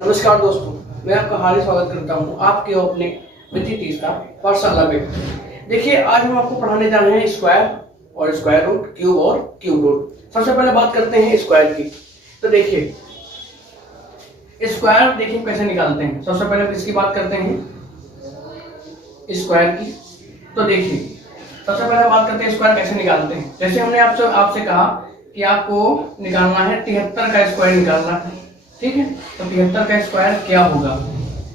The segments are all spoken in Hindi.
नमस्कार दोस्तों, मैं आपका हार्दिक स्वागत करता हूं आपके अपने विधि तीस का पाठशाला पे। देखिए, आज हम आपको पढ़ाने जा रहे हैं स्क्वायर और स्क्वायर रूट, क्यूब और क्यूब रूट। सबसे पहले बात करते हैं स्क्वायर की। तो देखिए, स्क्वायर देखिए कैसे निकालते हैं। सबसे पहले हम किसकी बात करते हैं, स्क्वायर की। तो देखिए, सबसे पहले बात करते हैं स्क्वायर कैसे निकालते हैं। जैसे हमने आपसे कहा कि आपको निकालना है 73 का स्क्वायर निकालना है, ठीक है। तो 73 का स्क्वायर क्या होगा,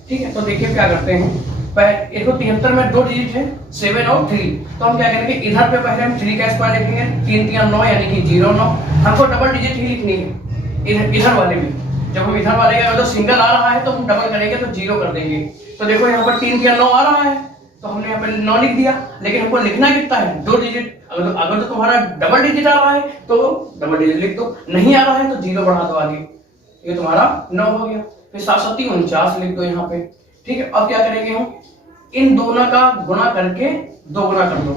ठीक है। तो देखिए क्या करते हैं, 73 में दो डिजिट है 7 और 3। तो हम क्या करेंगे, इधर पे पहले हम 3 का स्क्वायर लिखेंगे, 3 3 9 यानी कि 0 9। हमको डबल डिजिट ही लिखनी है इधर वाले में। जब हम इधर वाले का जो सिंगल आ रहा है तो हम डबल करेंगे तो 0 कर देंगे। तो देखो यहाँ पर 3 3 9 आ रहा है तो हमने यहाँ पे 9 लिख दिया। लेकिन हमको लिखना कितना है, 2 डिजिट। अगर तो तुम्हारा डबल डिजिट आ रहा है तो डबल डिजिट लिख दो, नहीं आ रहा है तो 0 बढ़ा दो आगे। ये तुम्हारा 9 हो गया। फिर 7 7 49 लिख दो यहाँ पे, ठीक है। अब क्या करेंगे, हम इन दोनों का गुणा करके 2 गुना कर दो।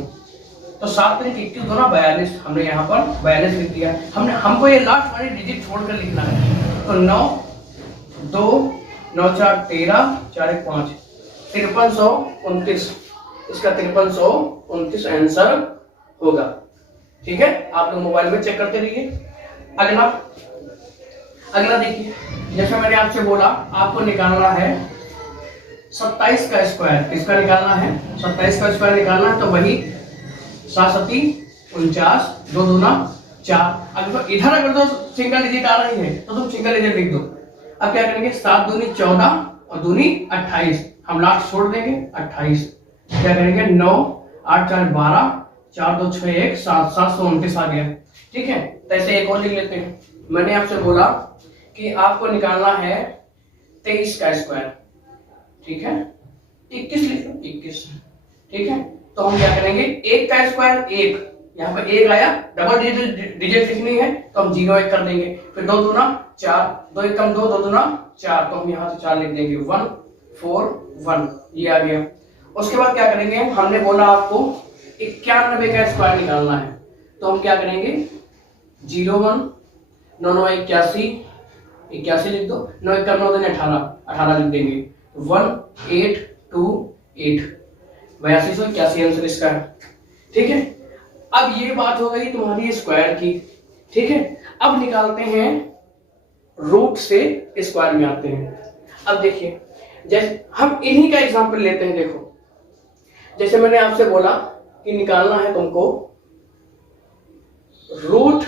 तो 7 3 21 2 42, हमने यहाँ पर 42 लिख दिया। हमको ये लास्ट वाली डिजिट छोड़कर लिखना है। तो 9 2 9 4 13 4 1 5, 5329। इसका 5329 आंसर होगा, ठीक है। आप लोग मोबाइल में चेक करते रहिए। अगला देखिए, जैसे मैंने आपसे बोला आपको निकालना है 27 का स्क्वायर। किसका निकालना है, 27 का स्क्वायर निकालना है। तो वही 7 7 49 2 दूना 4। अगर इधर तो सिंगल डिजिट आ रही है तो तुम सिंगल डिजिट लिख दो। अब क्या करेंगे, 7 दूनी 14 और दूनी 28, हम लास्ट छोड़ देंगे 28। क्या करेंगे, 9 8 4 12 4 2 6 1 7 729 आ गया, ठीक है। तो ऐसे एक और लिख लेते हैं। मैंने आपसे बोला कि आपको निकालना है 23 का स्क्वायर, ठीक है। 21 लिख लो, 21, ठीक है। तो हम क्या करेंगे, 1 का स्क्वायर 1, यहाँ पर 1 आया, डबल डिजिट लिखनी है तो हम 0 1 कर देंगे। फिर 2 दूना 4, 2 1 कम 2 2 दूना 4, तो हम यहाँ से 4 लिख देंगे। 1 4 1, ये आ गया। उसके बाद क्या करेंगे, हमने बोला आपको 91 का स्क्वायर निकालना है। तो हम क्या करेंगे, 0 1 9 9 81 81 लिख दो। 9 1 9 2 18 18 लिख देंगे। 1 8 2 8, 8281 आंसर इसका है, ठीक है। अब ये बात हो गई तुम्हारी स्क्वायर की, ठीक है। अब निकालते हैं रूट से स्क्वायर में आते हैं। अब देखिए, जैसे हम इन्हीं का एग्जांपल लेते हैं। देखो, जैसे मैंने आपसे बोला कि निकालना है तुमको रूट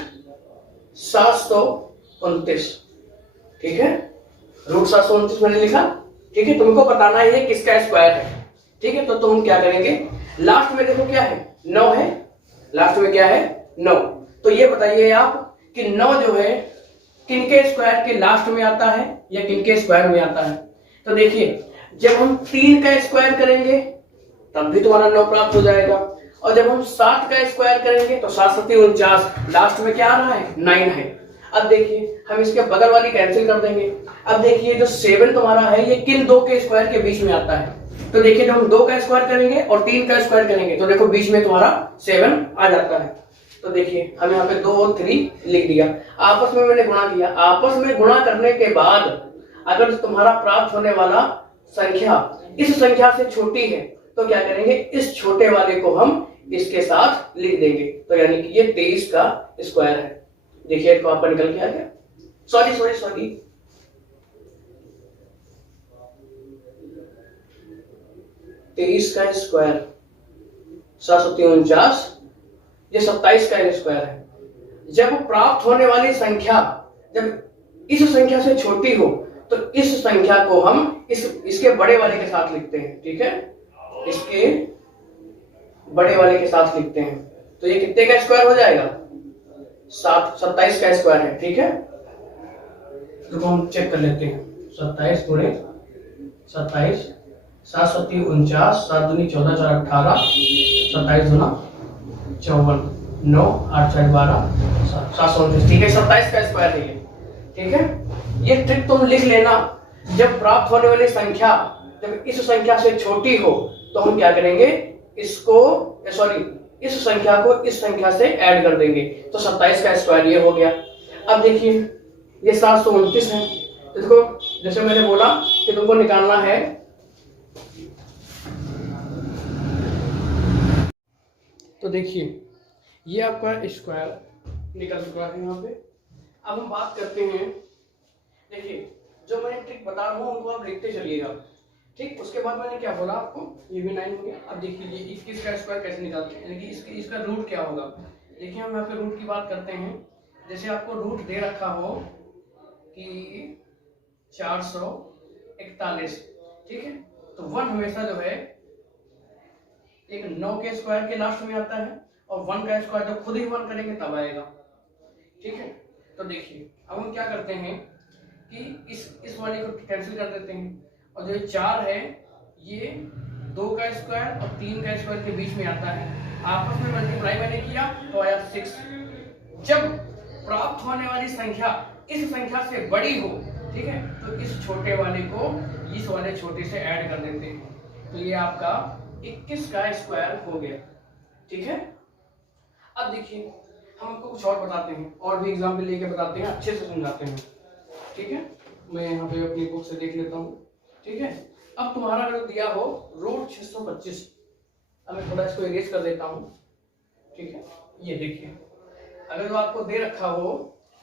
729, ठीक है। रूट 729 मैंने लिखा, ठीक है। तुमको बताना है किसका स्क्वायर है, ठीक है। तो तुम क्या करेंगे, लास्ट में देखो क्या है, 9 है। लास्ट में क्या है, 9। तो ये बताइए आप कि 9 जो है किनके स्क्वायर के लास्ट में आता है या किनके स्क्वायर में आता है। तो देखिए, जब हम 3 का स्क्वायर करेंगे तब भी तुम्हारा 9 प्राप्त हो जाएगा। और जब हम 7 का स्क्वायर करेंगे तो 7 7 49, लास्ट में क्या आ रहा है, 9 है। अब देखिए, हम इसके बगल वाली कैंसिल कर देंगे। अब देखिए, जो 7 तुम्हारा है ये किन दो के स्क्वायर के बीच में आता है। तो देखिए, जब हम 2 का स्क्वायर करेंगे और 3 का स्क्वायर करेंगे तो देखो बीच में तुम्हारा 7 आ जाता है। तो देखिए, हम यहाँ पे 2 और 3 लिख दिया। आपस में मैंने गुणा किया। आपस में गुणा करने के बाद अगर तुम्हारा प्राप्त होने वाला संख्या इस संख्या से छोटी है तो क्या करेंगे, इस छोटे वाले को हम इसके साथ लिख देंगे। तो यानी कि ये 23 का स्क्वायर है। देखिए, इसको आपका निकल के आ गया। सॉरी 23 का स्क्वायर 749, ये 27 का स्क्वायर है। जब प्राप्त होने वाली संख्या जब इस संख्या से छोटी हो तो इस संख्या को हम इसके बड़े वाले के साथ लिखते हैं, ठीक है। इसके बड़े वाले के साथ लिखते हैं। तो ये कितने का स्क्वायर हो जाएगा, 27 का स्क्वायर है, ठीक है। तो हम चेक कर लेते हैं। 27 गुणे 27, 7 7 49, 7 दूनी 14 4 18, 27 दूना 54, 9 8 4 12 729, ठीक है। 27 का स्क्वायर है ये, ठीक है। ये ट्रिक तुम लिख लेना। जब प्राप्त होने वाली संख्या जब इस संख्या से छोटी हो तो हम क्या करेंगे, इस संख्या को इस संख्या से ऐड कर देंगे। तो 27 का स्क्वायर ये हो गया। अब देखिए, ये 729 है। तो देखो, जैसे मैंने बोला कि तुमको निकालना है तो देखिए ये आपका स्क्वायर निकल चुका है यहाँ पे। अब हम बात करते हैं, देखिए जो मैंने ट्रिक बता रहा हूँ उनको आप लिखते चलिएगा, ठीक। उसके बाद मैंने क्या बोला आपको, ये भी 9 हो गया। अब देखिए ये 21 का स्क्वायर कैसे निकालते हैं, यानी कि इसका रूट क्या होगा। देखिए हम यहाँ पे रूट की बात करते हैं। जैसे आपको रूट दे रखा हो कि 441, ठीक है, तो 1 हमेशा जो है एक 9 के स्क्वायर के लास्ट में आता है, और 1 का स्क्वायर जब खुद ही 1 करेंगे तब आएगा, ठीक है। तो देखिए अब हम क्या करते हैं कि इस वाले को कैंसिल कर देते हैं, और जो 4 है ये 2 का स्क्वायर और 3 का स्क्वायर के बीच में आता है, आपस में मल्टीप्लाई मैंने किया तो आया 6। जब प्राप्त होने वाली संख्या इस संख्या से बड़ी हो, ठीक है, तो इस छोटे वाले को इस वाले छोटे से ऐड कर देते हैं, तो ये आपका 21 का स्क्वायर हो गया, ठीक है। अब देखिए हम आपको कुछ और बताते हैं, और भी एग्जाम्पल लेके बताते हैं, अच्छे से समझाते हैं, ठीक है। मैं यहाँ पे अपनी बुक से देख लेता हूँ, ठीक है। अब तुम्हारा अगर दिया हो रूट 625, अब मैं थोड़ा इसको इरेज कर देता हूँ, ठीक है। ये देखिए अगर तो आपको दे रखा हो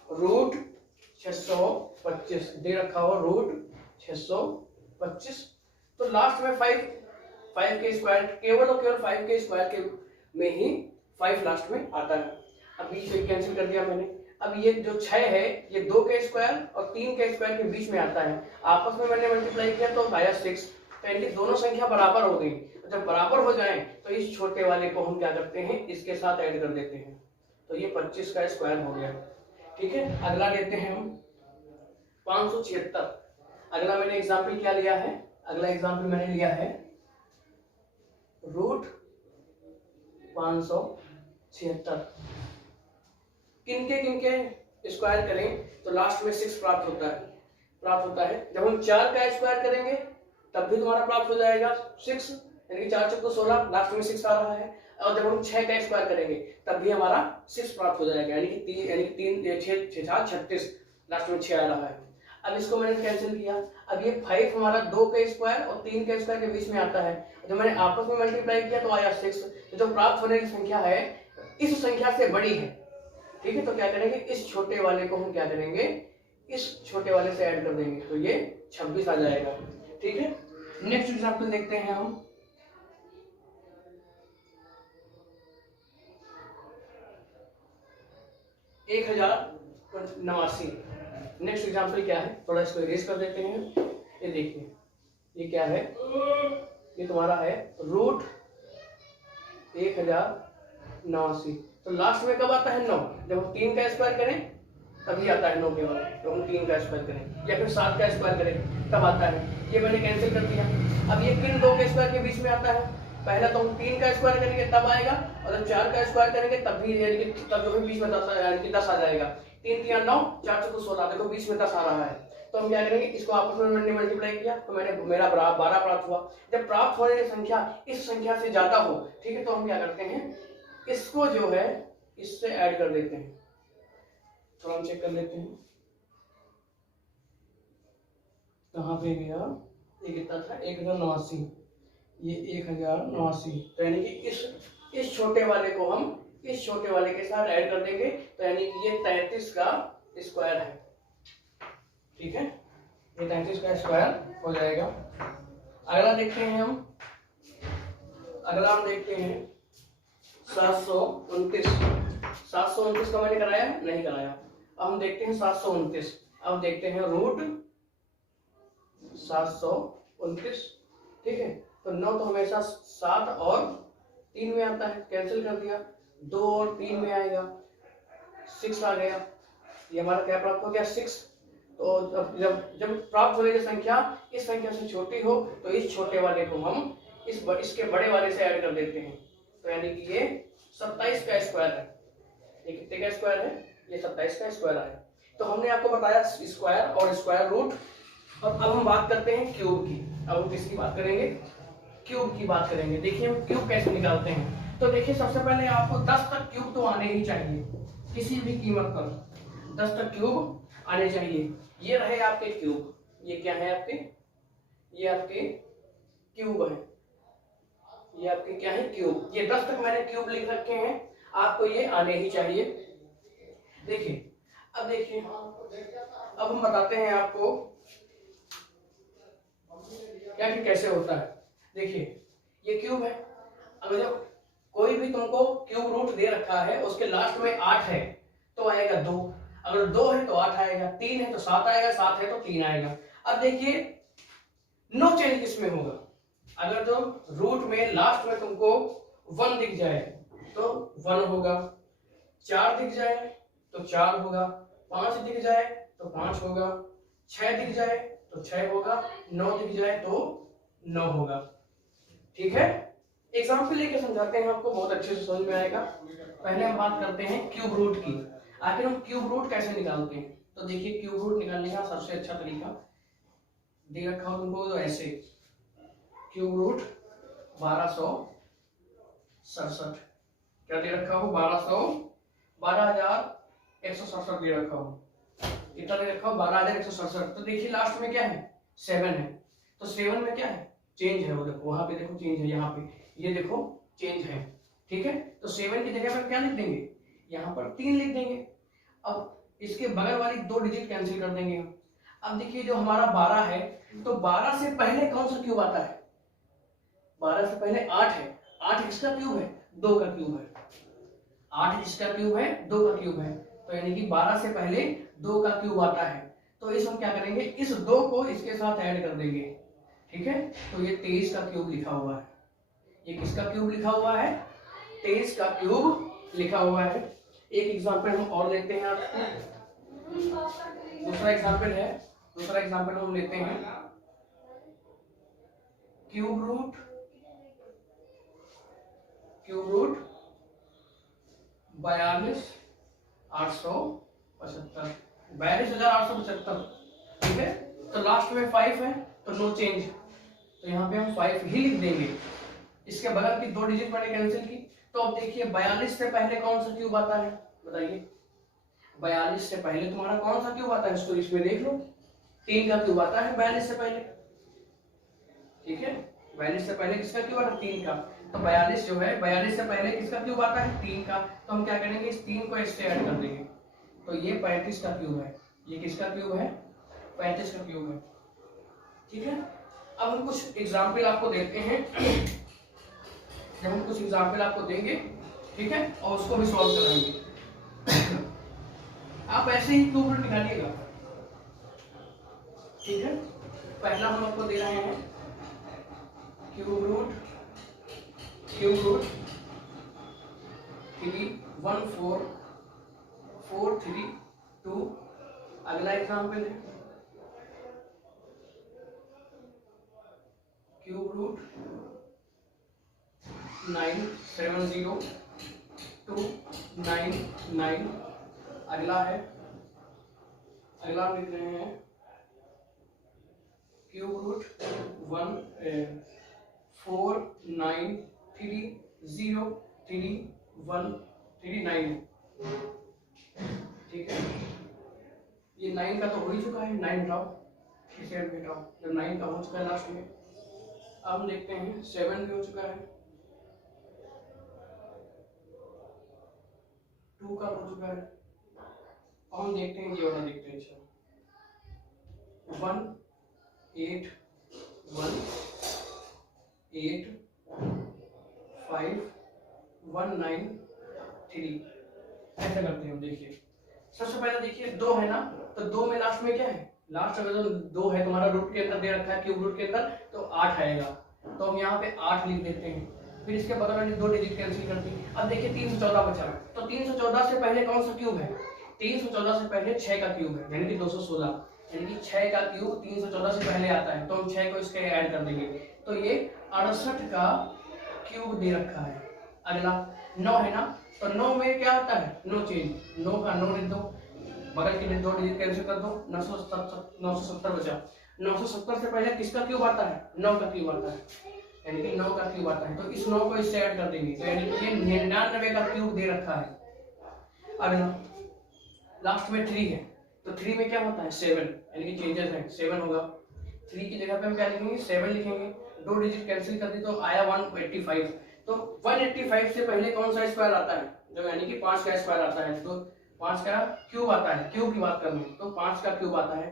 रूट 625, दे रखा हो रूट 625, तो लास्ट में 5 के स्क्वायर, केवल और केवल 5 के स्क्वायर के में ही 5 लास्ट में आता है। अब बीच में कैंसिल कर दिया मैंने। अब ये जो 6 है ये 2 के स्क्वायर और 3 के स्क्वायर के बीच में आता है, आपस में मैंने मल्टीप्लाई किया तो आया 6, तो यानी दोनों संख्या बराबर हो गई। जब बराबर हो जाए तो इस छोटे वाले को हम क्या करते हैं, इसके साथ ऐड कर देते हैं, तो ये 25 का स्क्वायर हो गया, ठीक है। अगला लेते हैं हम 576। अगला मैंने एग्जाम्पल क्या लिया है, अगला एग्जाम्पल मैंने लिया है रूट 576। किनके स्क्वायर करें तो लास्ट में 6 प्राप्त होता है। जब हम 4 का स्क्वायर करेंगे तब भी तुम्हारा प्राप्त हो जाएगा 6, यानी कि 4 चौको 16, लास्ट में 6 आ रहा है। और जब हम 6 का स्क्वायर करेंगे तब भी हमारा 6 प्राप्त हो जाएगा, यानी कि 3 6 4 36, लास्ट में 6 आ रहा है। अब इसको मैंने कैंसिल किया। अब ये 5 हमारा 2 का स्क्वायर और 3 का स्क्वायर के बीच में आता है, जब मैंने आपस में मल्टीप्लाई किया तो आया 6। तो जो प्राप्त होने की संख्या है इस संख्या से बड़ी है, ठीक है। तो क्या करेंगे, इस छोटे वाले को हम क्या करेंगे, इस छोटे वाले से ऐड कर देंगे, तो ये 26 आ जाएगा, ठीक है। नेक्स्ट एग्जांपल देखते हैं हम। एक 1089। नेक्स्ट एग्जांपल क्या है, थोड़ा इसको इरेज कर देते हैं। ये देखिए ये क्या है, ये तुम्हारा है रूट 1089। तो लास्ट में कब आता है 9, जब हम 3 का स्क्वायर करें तभी आता है 9 के बाद, तो हम 3 का स्क्वायर करें या फिर 7 का स्क्वायर करें तब आता है। ये मैंने कैंसिल कर दिया। अब ये किन 2 के स्क्वायर के बीच में आता है, पहला तो हम 3 का स्क्वायर करेंगे तब आएगा, और जब 4 का स्क्वायर करेंगे तब भी, यानी कि तब जो बीच में 10 आ जाएगा। 3 3 9, 4 4 16, देखो बीच में 10 आ रहा है। तो हम क्या करेंगे, इसको आपस में मैंने मल्टीप्लाई किया तो मेरा 12 प्राप्त हुआ। जब प्राप्त होने की संख्या इस संख्या से ज्यादा हो, ठीक है, तो हम क्या करते हैं, इसको जो है इससे ऐड कर देते हैं। थोड़ा हम चेक कर लेते हैं कहाँ पे गया, ये कितना था 1089, ये 1089। तो यानी कि इस छोटे वाले को हम इस छोटे वाले के साथ ऐड कर देंगे, तो यानी कि ये 33 का स्क्वायर है, ठीक है। ये 33 का स्क्वायर हो जाएगा। अगला देखते हैं हम, अगला हम देखते हैं 729। 729 का मैंने कराया नहीं कराया। अब हम देखते हैं 729। अब देखते हैं रूट 729, ठीक है। तो 9 तो हमेशा 7 और 3 में आता है, कैंसिल कर दिया, 2 और 3 में आएगा, 6 आ गया। ये हमारा क्या प्राप्त हो गया, 6। तो जब प्राप्त होने की संख्या इस संख्या से छोटी हो तो इस छोटे वाले को हम इसके बड़े वाले से ऐड कर देते हैं, तो यानी कि ये 27 का स्क्वायर है। ये कितने का स्क्वायर है, ये 27 का स्क्वायर है। तो हमने आपको बताया स्क्वायर और स्क्वायर रूट। और अब हम बात करते हैं क्यूब की। अब हम किसकी बात करेंगे, क्यूब की बात करेंगे। देखिए हम क्यूब कैसे निकालते हैं। तो देखिए सबसे पहले आपको 10 तक क्यूब तो आने ही चाहिए, किसी भी कीमत पर 10 तक क्यूब आने चाहिए। ये रहे आपके क्यूब, ये क्या है आपके, ये आपके क्यूब है, ये आपके क्या है क्यूब। ये 10 तक मैंने क्यूब लिख रखे हैं, आपको ये आने ही चाहिए। देखिए अब देखिए, अब हम बताते हैं आपको क्या कि कैसे होता है। देखिए ये क्यूब है, अगर जब कोई भी तुमको क्यूब रूट दे रखा है उसके लास्ट में 8 है तो आएगा 2, अगर 2 है तो 8 आएगा, 3 है तो 7 आएगा, 7 है तो 3 आएगा। अब देखिए नो चेंज किसमें होगा, अगर जो रूट में लास्ट में तुमको 1 दिख जाए तो 1 होगा, 4 दिख जाए तो 4 होगा, 5 दिख जाए तो 5 होगा, 6 दिख जाए तो 6 होगा, 9 दिख जाए तो 9 होगा। ठीक है, एग्जाम्पल लेके समझाते हैं आपको, बहुत अच्छे से समझ में आएगा। पहले हम बात करते हैं क्यूब रूट की। आखिर हम क्यूब रूट कैसे निकालते हैं, तो देखिए क्यूब रूट निकालने का सबसे अच्छा तरीका दे रखा हो तुमको तो ऐसे, क्यूब रूट 1267, क्या दे रखा हो 12,167 दे रखा हो, कितना दे रखा हो 12,167। तो देखिए लास्ट में क्या है 7 है, तो 7 में क्या है चेंज है, वो देखो वहां पे देखो चेंज है, यहाँ पे ये देखो चेंज है। ठीक है, तो 7 की जगह पर क्या लिख देंगे, यहाँ पर 3 लिख देंगे। अब इसके बगल वाली 2 डिजिट कैंसिल कर देंगे। अब देखिए जो हमारा 12 है, तो 12 से पहले कौन सा क्यूब आता है, 12 से पहले 8 है, 8 किसका क्यूब है 2 का क्यूब है, 8 किसका क्यूब है 2 का क्यूब है, तो यानी कि 12 से पहले 2 का क्यूब आता है। तो इस हम क्या करेंगे, इस 2 को इसके साथ ऐड कर देंगे। ठीक है, तो ये 23 का क्यूब लिखा हुआ है, ये किसका क्यूब लिखा हुआ है 23 का क्यूब लिखा हुआ है। एक एग्जांपल हम और लेते हैं आपको, दूसरा एग्जांपल हम लेते हैं क्यूब रूट 42,875, ठीक है। तो लास्ट में 5 है तो नो चेंज, तो यहाँ पे हम 5 ही लिख देंगे। इसके बगल की 2 डिजिट मैंने कैंसिल की। तो अब देखिए 42 से पहले कौन सा क्यूब आता है बताइए, 42 से पहले तुम्हारा कौन सा क्यूब आता है, इसको इसमें देख लो, 3 का क्यूब आता है 42 से पहले। ठीक है, 42 से पहले किसका क्यूब आता है 3 का, तो 42 जो है 42 से पहले किसका क्यूब आता है 3 का, तो हम क्या करेंगे इस 3 को इससे ऐड कर देंगे, तो ये 35 का क्यूब है, ये किसका क्यूब है 35 का क्यूब है। ठीक है, अब हम कुछ एग्जाम्पल आपको देते हैं, जब हम कुछ एग्जाम्पल आपको देंगे, ठीक है, और उसको भी सॉल्व कराएंगे। आप ऐसे ही क्यूब रूट निकालिएगा। ठीक है, पहला हम आपको दे रहे हैं क्यूब रूट 31432। अगला एग्जाम्पल है क्यूब रूट 970,299। अगला लिख रहे हैं क्यूब रूट 149303139। ठीक है, ये 9 का तो हो ही चुका है, 9 हटाओ, इसे हटाओ, जब 9 का हो चुका है लास्ट में। अब हम देखते हैं 7 भी हो चुका है, 2 का हो चुका है। अब हम देखते हैं ये वाला देखते हैं, अच्छा 181,5,193। ऐसा करते हैं। देखिए सबसे पहले देखिए 2 है ना, तो 2 में लास्ट में क्या है, लास्ट अगर जो 2 है तुम्हारा रूट के अंदर दे रखा है क्यूब रूट के अंदर, तो 8 आएगा, तो हम यहाँ पे 8 लिख देते हैं। फिर इसके बगल वाली 2 डिजिट कैंसिल कर दी। अब देखिए 314 बचा, तो 314 से पहले कौन सा क्यूब है, 314 से पहले 6 का क्यूब है, यानी कि 216, यानी कि 6 का क्यूब 314 से पहले आता है, तो हम 6 को इसके ऐड कर देंगे, तो ये 68 का क्यूब दे रखा है। अगला 9 है ना, तो 9 में क्या आता है नो चेंज, 9 का 9 लिख दो, बगल के 2 डिजिट कैंसिल कर दो, 970 बचा। 970 से पहले किसका क्यूब आता है 9 का क्यूब आता है, यानी कि 9 का क्यूब आता है, तो इस 9 को इससे ऐड कर देंगे, तो यानी कि ये 99 का क्यूब दे रखा है। अगला लास्ट में 3 है, तो 3 में क्या होता है 7, यानी कि चेंजेस है 7 होगा। 3 की जगह पे हम क्या लिखेंगे 7 लिखेंगे। 2 डिजिट कैंसिल कर दी तो आया 185। तो 185 से पहले कौन सा स्क्वायर आता है, जो यानी कि 5 का स्क्वायर आता है, तो 5 का क्यूब आता है, क्यूब की बात कर रहे हैं तो 5 का क्यूब आता है।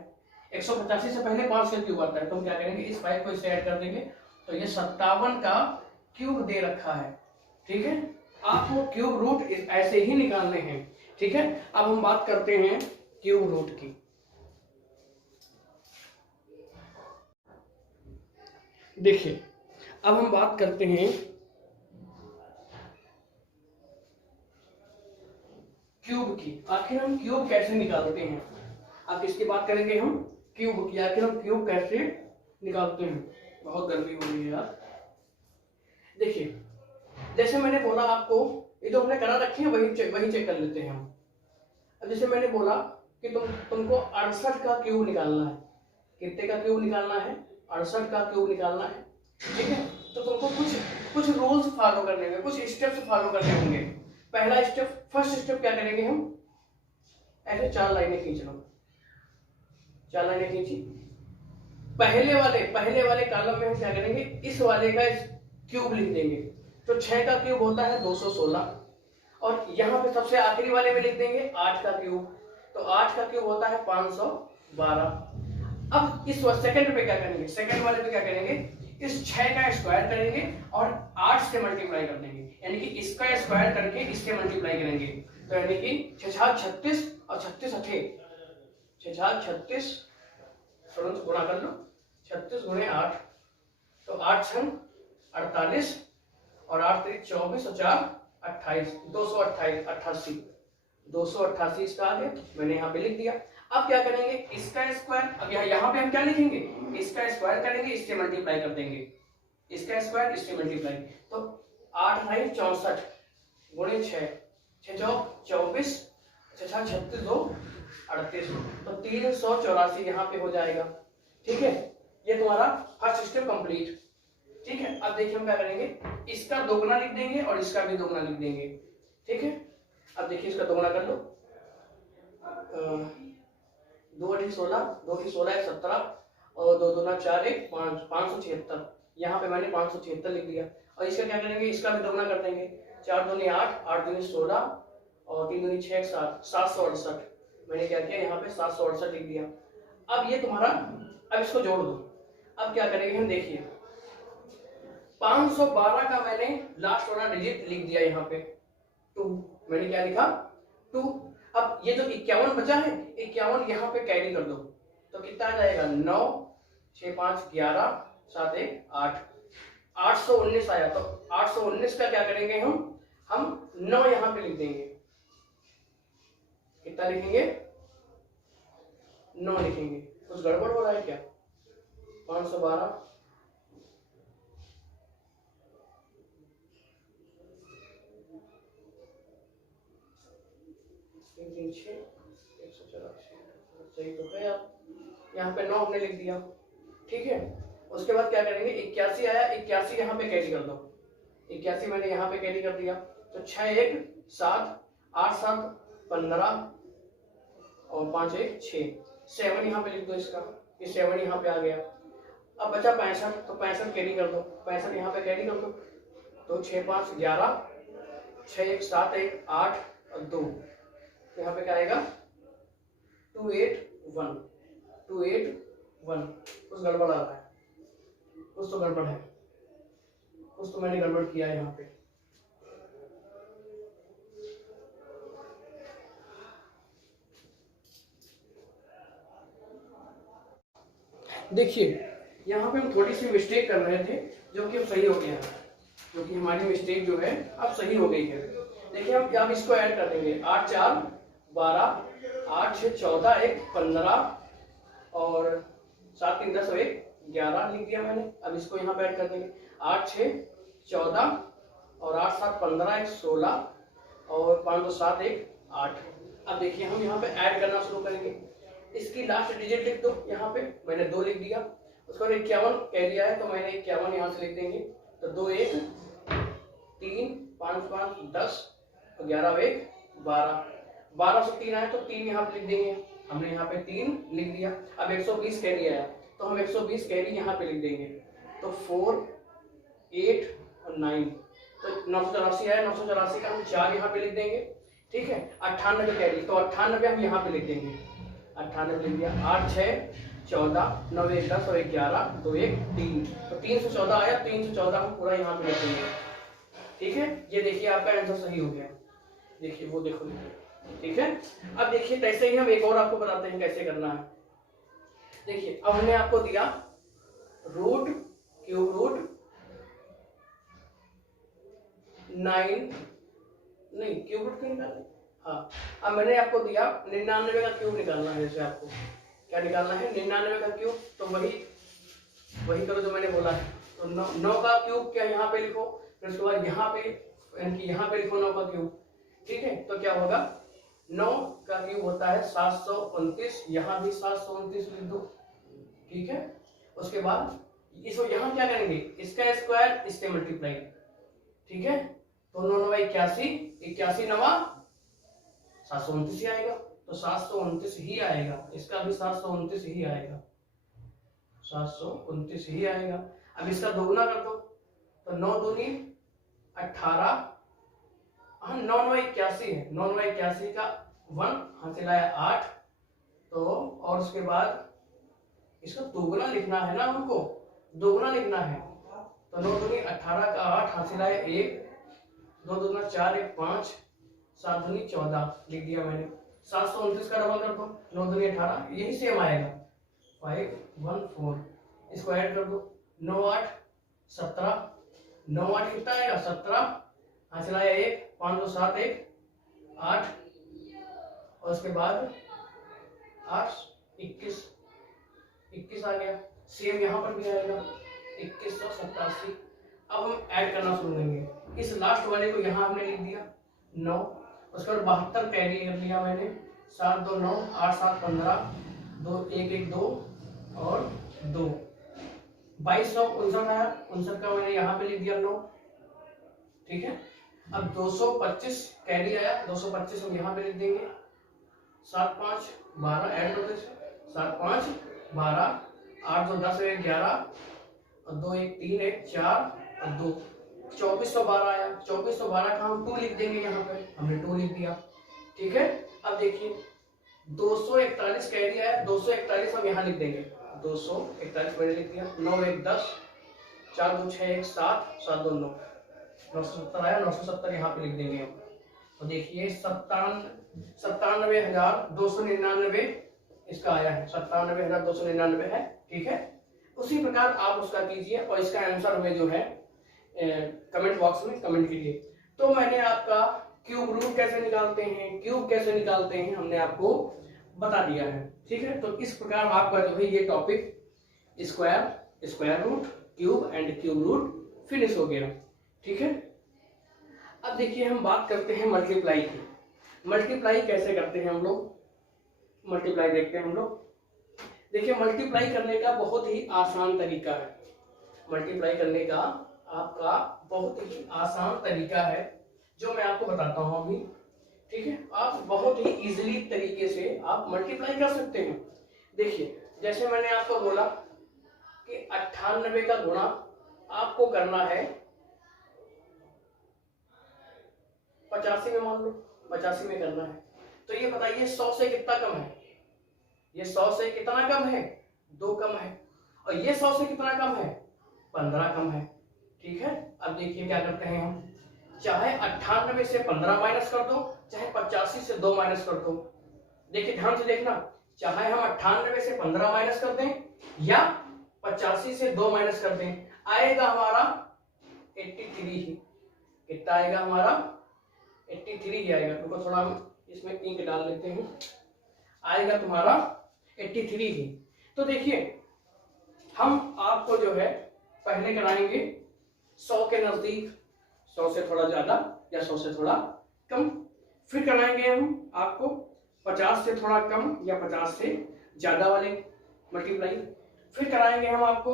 185 से पहले 5 का क्यूब आता है, तो हम क्या करेंगे इस 5 को इससे ऐड कर देंगे, तो ये 57 का क्यूब दे रखा है। ठीक है, आपको क्यूब रूट ऐसे ही निकालने हैं। ठीक है, अब हम बात करते हैं क्यूब रूट की। देखिए अब हम बात करते हैं क्यूब की। आखिर हम क्यूब कैसे निकालते हैं, अब इसकी बात करेंगे हम क्यूब की, आखिर हम क्यूब कैसे निकालते हैं। बहुत गर्मी हो रही है यार। देखिए जैसे मैंने बोला आपको, ये जो हमने करा रखी है वही चेक कर लेते हैं हम। अब जैसे मैंने बोला कि तुमको 68 का क्यूब निकालना है। कितने का क्यूब निकालना है 68 का क्यूब निकालना है। ठीक है, तो तुमको कुछ रूल्स फॉलो करने होंगे, कुछ स्टेप्स फॉलो करने होंगे। पहला स्टेप, फर्स्ट स्टेप क्या करेंगे हम, ऐसे 4 लाइनें खींच लो, 4 लाइनें खींची। पहले वाले कॉलम में हम क्या करेंगे, इस वाले का क्यूब लिख देंगे। तो 6 का क्यूब होता है 216, और यहाँ पे सबसे आखिरी वाले में लिख देंगे 8 का क्यूब, तो 8 का क्यूब होता है 512। अब इस सेकंड पे क्या करेंगे, सेकंड वाले पे क्या करेंगे, इस 6 का स्क्वायर करेंगे और 8 से मल्टीप्लाई कर देंगे, यानी कि इसका स्क्वायर करके इससे मल्टीप्लाई करेंगे। तो यानी कि 6 36 और 36 अठे 6 36 गुणा कर लो, 36 गुणे 8, तो 8 छन 48 और 8 3 24 और 4 28, 228 88, 288 इसका आ गया, मैंने यहाँ पे लिख दिया। अब क्या करेंगे, इसका स्क्वायर, अब यहाँ पे हम क्या लिखेंगे, इसका स्क्वायर करेंगे, इससे मल्टीप्लाई कर देंगे, इसका स्क्वायर इससे मल्टीप्लाई, तो 8 भाई 64 गुणे 6 6 24 6 36 2 38, तो 384 यहाँ पे हो जाएगा। ठीक है, ये तुम्हारा फर्स्ट स्टेप कंप्लीट। ठीक है, अब देखिए हम क्या करेंगे, इसका दोगुना लिख देंगे और इसका भी दोगुना लिख देंगे। ठीक है, अब देखिए इसका दोगुना कर लो, 2 × 16 2 × 16 है 17 और 2 दूना 4 1 5 576, यहाँ पे मैंने 576 लिख दिया। और इसका क्या करेंगे, इसका भी दोगुना कर देंगे, 4 दूनी 8 8 दूनी 16 और 3 दूनी 6 7 768, मैंने क्या किया यहाँ पे 768 लिख दिया। अब ये तुम्हारा, अब इसको जोड़ दो। अब क्या करेंगे हम, देखिए 512 का मैंने लास्ट वाला डिजिट लिख दिया यहाँ पे 2, मैंने क्या लिखा 2। अब ये जो 51 बचा है, 51 यहाँ पे कैरी कर दो, तो कितना आ जाएगा 9 6 5 11 7 1 8 819 आया। तो 819 का क्या करेंगे हम 9 यहाँ पे लिख देंगे, कितना लिखेंगे 9 लिखेंगे। कुछ गड़बड़ हो रहा है क्या, 512 सही तो है, आप यहाँ पे 9 हमने लिख दिया। ठीक है, उसके बाद क्या करेंगे, 81 आया, 81 यहाँ पे कैरी कर दो, 81 मैंने यहाँ पे कैरी कर दिया, तो 6 1 7 8 7 15 और 5 1 6 7 यहाँ पे लिख दो इसका, ये 7 यहाँ पे आ गया। अब बचा 65, तो 65 कैरी कर दो, 65 यहाँ पे कैरी कर दो, तो 6 5 11 6 1 7 1 8 और 2, यहाँ पे क्या आएगा 281 281। कुछ गड़बड़ आ रहा है, कुछ तो गड़बड़ है, कुछ तो मैंने गड़बड़ किया है यहाँ पे। देखिए यहाँ पे हम थोड़ी सी मिस्टेक कर रहे थे, जो कि अब सही हो गया है, जो कि हमारी मिस्टेक जो है अब सही हो गई है। देखिए हम अब इसको ऐड कर देंगे, 8 4 12 8 6 14 1 15 और 7 3 10 1 11 लिख दिया मैंने। अब इसको यहाँ पे ऐड कर देंगे, 8 6 14 और 8 7 15 1 16 और 5 2 7 1 8। अब देखिए हम यहाँ पे ऐड करना शुरू करेंगे, इसकी लास्ट डिजिट लिख दो, यहाँ पे मैंने 2 लिख दिया, उसको 51 कैरी आया, तो मैंने 51 यहाँ से लिख देंगे, तो 2 1 3 5 5 10 और 11 1 12 12 से 3 आए तो 3 यहाँ पे लिख देंगे, हमने यहाँ पे 3 लिख दिया। अब 120 कैरी आया तो हम 120 कैरी यहाँ पे लिख देंगे, तो 4, 8 और 9, तो 984 आया। 984 का हम 4 यहाँ पे लिख देंगे, ठीक है। 98 कैरी, तो 98 हम यहाँ पे लिख देंगे, 98 लिख दिया। 8, 6, 14, 9, 1, 10 और 11, 2, 1, 3, तो 314 आया। 314 हम पूरा यहाँ पे लिख देंगे, ठीक है। ये देखिए आपका आंसर सही हो गया, देखिए वो देखो, ठीक है। अब देखिए कैसे ही हम एक और आपको बताते हैं कैसे करना है। देखिए अब हमने आपको दिया रूट, क्यूब रूट 9, नहीं क्यूब रूट क्यों निकालना, हाँ। अब मैंने आपको दिया 99 का क्यूब निकालना है। जैसे आपको क्या निकालना है, 99 का क्यूब, तो वही करो जो मैंने बोला है। तो 9 का क्यूब क्या यहाँ पे लिखो, फिर उसके बाद यहाँ पे यहाँ पे लिखो 9 का क्यूब, ठीक है। तो क्या होगा, 9 का क्यूब होता है 729, यहाँ भी 729 लिख दो, ठीक है। उसके बाद इसको यहाँ क्या करेंगे, इसका स्क्वायर इससे मल्टीप्लाई, ठीक है। तो 9 9 81, 81 9 729 ही आएगा, तो 729 ही आएगा, इसका भी 729 ही आएगा, 729 ही आएगा। अब इसका दोगुना कर दो, तो 9 दूनी 18, हाँ 9 9 81 है, 9 9 81 का 1 हासिल आया 8, तो और उसके बाद इसका दोगुना लिखना है ना, हमको दोगुना लिखना है, तो 9 दूनी 18 का 8 हासिल आया 1, 2 दूना 4, 1 5, 7 दूनी 14 लिख दिया मैंने। 729 का डबल कर दो, 9 दूनी 18, यही सेम आएगा 514, इसको ऐड कर दो, 9 8 17, 9 8 कितना आएगा 17, हासिल आया 1, 5 2 7 1 8, और उसके बाद 8 21 आ गया, सेम यहाँ पर भी आएगा 2187। अब हम ऐड करना शुरू करेंगे, इस लास्ट वाले को यहाँ हमने लिख दिया 9, उसके बाद 72 कैरी कर लिया मैंने, 7 2 9, 8 7 15, 2 1 1 2 और 2, 2259 आया, 59 का मैंने यहाँ पे लिख दिया 9, ठीक है। अब 225 कैरी आया, 225 हम यहाँ पे लिख देंगे, 7 5 12 ऐड करते, 7 5 12, 8 2 10 1 11 और 2 1 3 1 4 और 2, 2412 आया। 2412 का हम 2 लिख देंगे, यहाँ पे हमने 2 लिख दिया, ठीक है। अब देखिए 241 कैरी आया, 241 हम यहाँ लिख देंगे, 241 मैंने लिख दिया, 9 1 10, 4 2 6 1 7, 7 2 9, 970 आया, 970 यहाँ पे लिख देंगे हम। तो देखिए 97,299 इसका आया है, 97,299 है, ठीक है। उसी प्रकार आप उसका कीजिए और इसका आंसर हमें जो है कमेंट बॉक्स में कमेंट कीजिए। तो मैंने आपका क्यूब रूट कैसे निकालते हैं, क्यूब कैसे निकालते हैं, हमने आपको बता दिया है, ठीक है। तो इस प्रकार आपका जो है ये topic square, square root, cube and cube root finish हो गया, ठीक है। अब देखिए हम बात करते हैं मल्टीप्लाई की। मल्टीप्लाई कैसे करते हैं हम लोग, मल्टीप्लाई देखते हैं हम लोग। देखिए मल्टीप्लाई करने का बहुत ही आसान तरीका है, मल्टीप्लाई करने का आपका बहुत ही आसान तरीका है जो मैं आपको बताता हूं अभी, ठीक है। आप बहुत ही इजीली तरीके से आप मल्टीप्लाई कर सकते हैं। देखिए जैसे मैंने आपको बोला कि 98 का गुणा आपको करना है 85 में, मान लो 85 में करना है, तो ये बताइए 100 से कितना कम है, ये 100 से कितना कम है, 2 कम है, और ये 100 से कितना कम है, 15 कम है, ठीक है। अब देखिए क्या करते हैं हम, चाहे 98 से 15 माइनस कर दो, चाहे 85 से 2 माइनस कर दो। देखिए ध्यान से देखना, चाहे हम 98 से 15 माइनस कर दें या 85 से 2 माइनस कर दें, आएगा हमारा 83 ही। कितना आएगा हमारा, 83 ही आएगा। रुको थोड़ा हम इसमें इंक डाल लेते हैं, आएगा तुम्हारा 83 ही। तो देखिए हम आपको जो है पहले कराएंगे 100 के नजदीक, 100 से थोड़ा ज्यादा या 100 से थोड़ा कम, फिर कराएंगे हम आपको 50 से थोड़ा कम या 50 से ज्यादा वाले मल्टीप्लाई, फिर कराएंगे हम आपको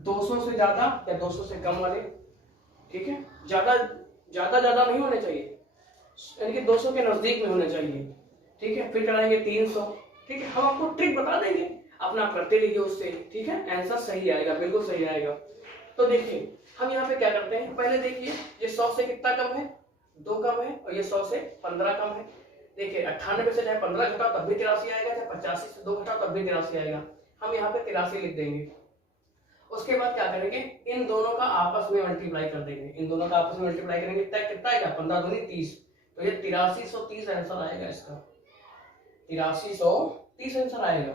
200 से ज्यादा या 200 से कम वाले, ठीक है। ज्यादा नहीं होने चाहिए, यानी कि 200 के नजदीक में होने चाहिए, ठीक है, फिर कराएंगे 300, ठीक है, हम आपको ट्रिक बता देंगे, अपना आप करते रहिए उससे, ठीक है, आंसर सही आएगा, बिल्कुल सही आएगा। तो देखिए हम यहाँ पे क्या करते हैं, पहले देखिए ये 100 से कितना कम है, 2 कम है, और ये 100 से 15 कम है। देखिए 98 से चाहे 15 घटाओ तब भी 83 आएगा, चाहे 85 से 2 घटाओ तब भी 83 आएगा। हम यहाँ पे 83 लिख देंगे। उसके बाद क्या करेंगे, इन दोनों का आपस में मल्टीप्लाई कर देंगे, इन दोनों का आपस में मल्टीप्लाई करेंगे, कितना आएगा, 15 दूनी 30, तो ये 8330 आंसर आएगा इसका, 8330 आंसर आएगा,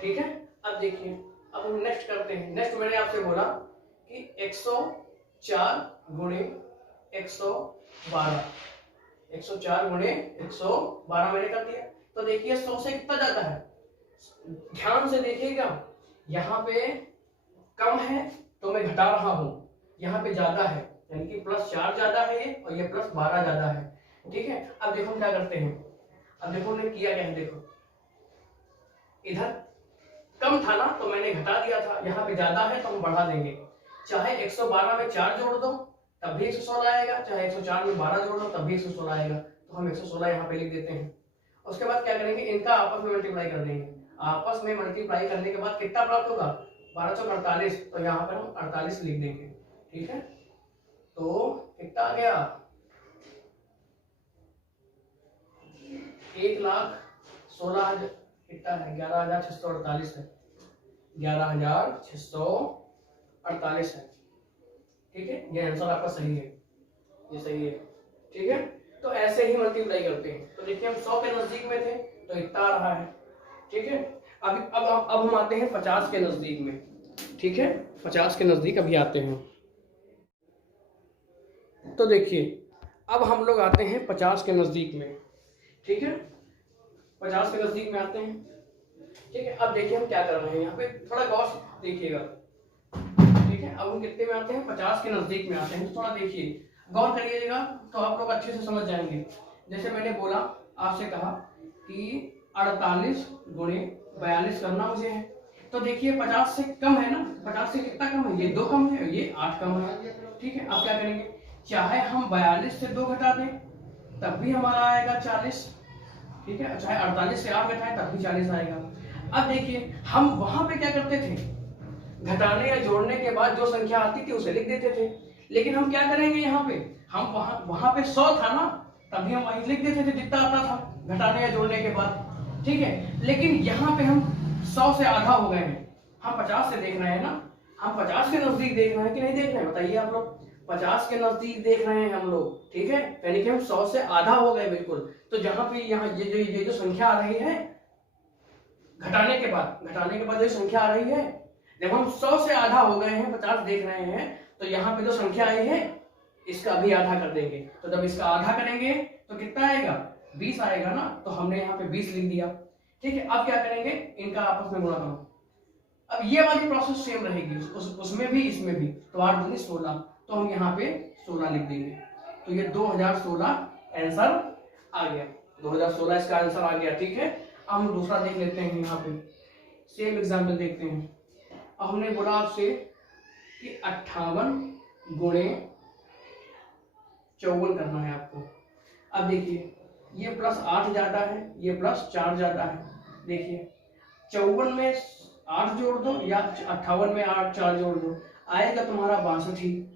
ठीक है। अब देखिए अब हम नेक्स्ट करते हैं। नेक्स्ट मैंने आपसे बोला कि 104 गुणे 112, 104 गुणे 112 मैंने कर दिया। तो देखिए 100 से कितना ज्यादा है, ध्यान से देखिएगा, यहाँ पे कम है तो मैं घटा रहा हूं, यहाँ पे ज्यादा है यानी कि +4 ज्यादा है ये, और ये +12 ज्यादा है, ठीक है। अब देखो हम क्या करते हैं, अब देखो हमने किया क्या है, देखो इधर कम था ना तो मैंने घटा दिया था, यहाँ पे ज्यादा है तो हम बढ़ा देंगे। चाहे 112 में 4 जोड़ दो तब भी 116 आएगा, चाहे 104 में 12 जोड़ दो तब भी 116 आएगा, तो हम 116 यहाँ पे लिख देते हैं। उसके बाद क्या करेंगे, इनका आपस में मल्टीप्लाई कर देंगे। आपस में मल्टीप्लाई करने के बाद कितना प्राप्त होगा, 1248, तो यहाँ पर हम 48 लिख देंगे, ठीक है। तो कितना आ गया, 1,16,000 कितना है, 11,648 है, 11,648 है, ठीक है। ये आंसर आपका सही है, ये सही है, ठीक है। तो ऐसे ही मल्टीप्लाई करते हैं। तो देखिए हम 100 के नजदीक में थे तो इतना आ रहा है, ठीक है। अब हम आते हैं 50 के नजदीक में, ठीक है, 50 के नजदीक अभी आते हैं। तो देखिए अब हम लोग आते हैं 50 के नजदीक में, ठीक है, 50 के नजदीक में आते हैं, ठीक है। अब देखिए हम क्या कर रहे हैं, यहाँ पे थोड़ा गौर देखिएगा, ठीक है। अब हम कितने में आते हैं, 50 के नजदीक में आते हैं, तो थोड़ा देखिए गौर करिएगा तो आप लोग अच्छे से समझ जाएंगे। जैसे मैंने बोला, आपसे कहा कि 48 गुणे 42 करना मुझे है, तो देखिए 50 से कम है ना, 50 से कितना कम है, ये 2 कम है, ये 8 कम है, ठीक है। अब क्या करेंगे, चाहे हम 42 से 2 घटा दें तब भी हमारा आएगा 40, ठीक है, चाहे 48 से 8 घटाएं तब भी 40 आएगा। अब देखिए हम वहां पे क्या करते थे, घटाने या जोड़ने के बाद जो संख्या आती थी उसे लिख देते थे, लेकिन हम क्या करेंगे, यहाँ पे हम वहां पे 100 था ना, तभी हम वही लिख देते थे जितना आता था घटाने या जोड़ने के बाद, ठीक है। लेकिन यहाँ पे हम 100 से आधा हो गए हैं, हम 50 से देख रहे हैं ना, हम 50 के नजदीक देख रहे हैं कि नहीं देख रहे हैं, बताइए आप लोग, 50 के नजदीक देख रहे हैं हम लोग, ठीक है, यानी कि हम 100 से आधा हो गए बिल्कुल। तो जहां पे यहाँ ये जो संख्या आ रही है घटाने के बाद जो संख्या आ रही है, जब हम 100 से आधा हो गए हैं, 50 देख रहे हैं, तो यहाँ पे जो संख्या आई है इसका भी आधा कर देंगे। तो जब इसका आधा करेंगे तो कितना आएगा, 20 आएगा ना, तो हमने यहाँ पे 20 लिख दिया, ठीक है। अब क्या करेंगे, इनका आपस में गुणा करो। अब ये वाली प्रोसेस सेम रहेगी, उसमें भी इसमें भी, तो 8 दूनी 16, तो हम यहाँ पे 16 लिख देंगे। तो ये 2016 आंसर आ गया, 2016 इसका आंसर आ गया, ठीक है। अब हम दूसरा देख लेते हैं, यहाँ पे सेम एग्जाम्पल देखते हैं। अब हमने बोला आपसे कि 58 गुणे 54 करना है आपको। अब देखिए ये +8 जाता है, ये +4 जाता है, देखिए 54 में 8 जोड़ दो या 58 में 4 जोड़ दो, आएगा तुम्हारा 62 ही।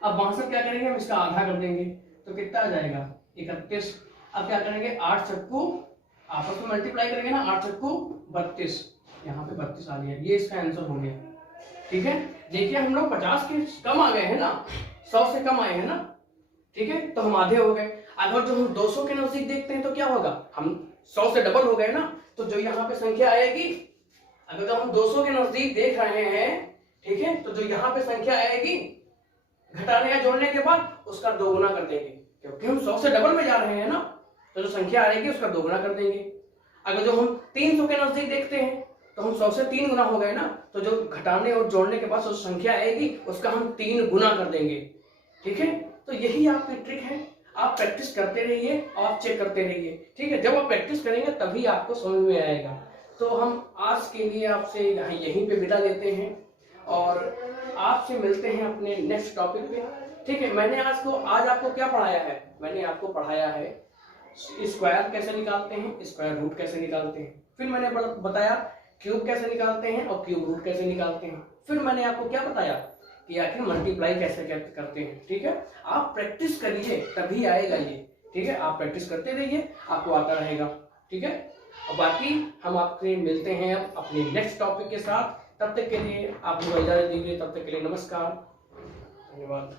अब 62 क्या करेंगे, हम इसका आधा कर देंगे, तो कितना आ जाएगा, 31। अब क्या करेंगे, 8 चक्कू आपस में मल्टीप्लाई करेंगे ना, 8 चक्कू 32, यहाँ पे 32 आ गया, ये इसका आंसर हो गया, ठीक है। देखिए हम लोग 50 के कम आ गए हैं ना, 100 से कम आए हैं ना, ठीक है, तो हम आधे हो गए। अगर जो हम 200 के नजदीक देखते हैं तो क्या होगा, हम 100 से डबल हो गए ना, तो जो यहाँ पे संख्या आएगी, अगर जो हम 200 के नजदीक देख रहे हैं, ठीक है, तो जो यहाँ पे संख्या आएगी घटाने या जोड़ने के बाद उसका 2 गुना कर देंगे, क्योंकि हम 100 से डबल में जा रहे हैं ना, तो जो संख्या आएगी उसका 2 गुना कर देंगे। अगर जो हम 300 के नजदीक देखते हैं तो हम 100 से 3 गुना हो गए ना, तो जो घटाने और जोड़ने के बाद जो संख्या आएगी उसका हम 3 गुना कर देंगे, ठीक है। तो यही आपकी ट्रिक है, आप प्रैक्टिस करते रहिए और आप चेक करते रहिए, ठीक है। जब आप प्रैक्टिस करेंगे तभी आपको समझ में आएगा। तो हम आज के लिए आपसे यहीं पे विदा लेते हैं और आपसे मिलते हैं अपने नेक्स्ट टॉपिक पे, ठीक है। आज आपको क्या पढ़ाया है, मैंने आपको पढ़ाया है स्क्वायर कैसे निकालते हैं, स्क्वायर रूट कैसे निकालते हैं। फिर मैंने बताया क्यूब कैसे निकालते हैं और क्यूब रूट कैसे निकालते हैं। फिर मैंने आपको क्या बताया कि आखिर मल्टीप्लाई कैसे करते हैं। ठीक है, आप प्रैक्टिस करिए तभी आएगा ये। ठीक है, आप प्रैक्टिस करते रहिए, आपको आता रहेगा। ठीक है, और बाकी हम आपसे मिलते हैं अपने नेक्स्ट टॉपिक के साथ। तब तक के लिए आप लोग इजाजत दीजिए, तब तक के लिए नमस्कार, धन्यवाद।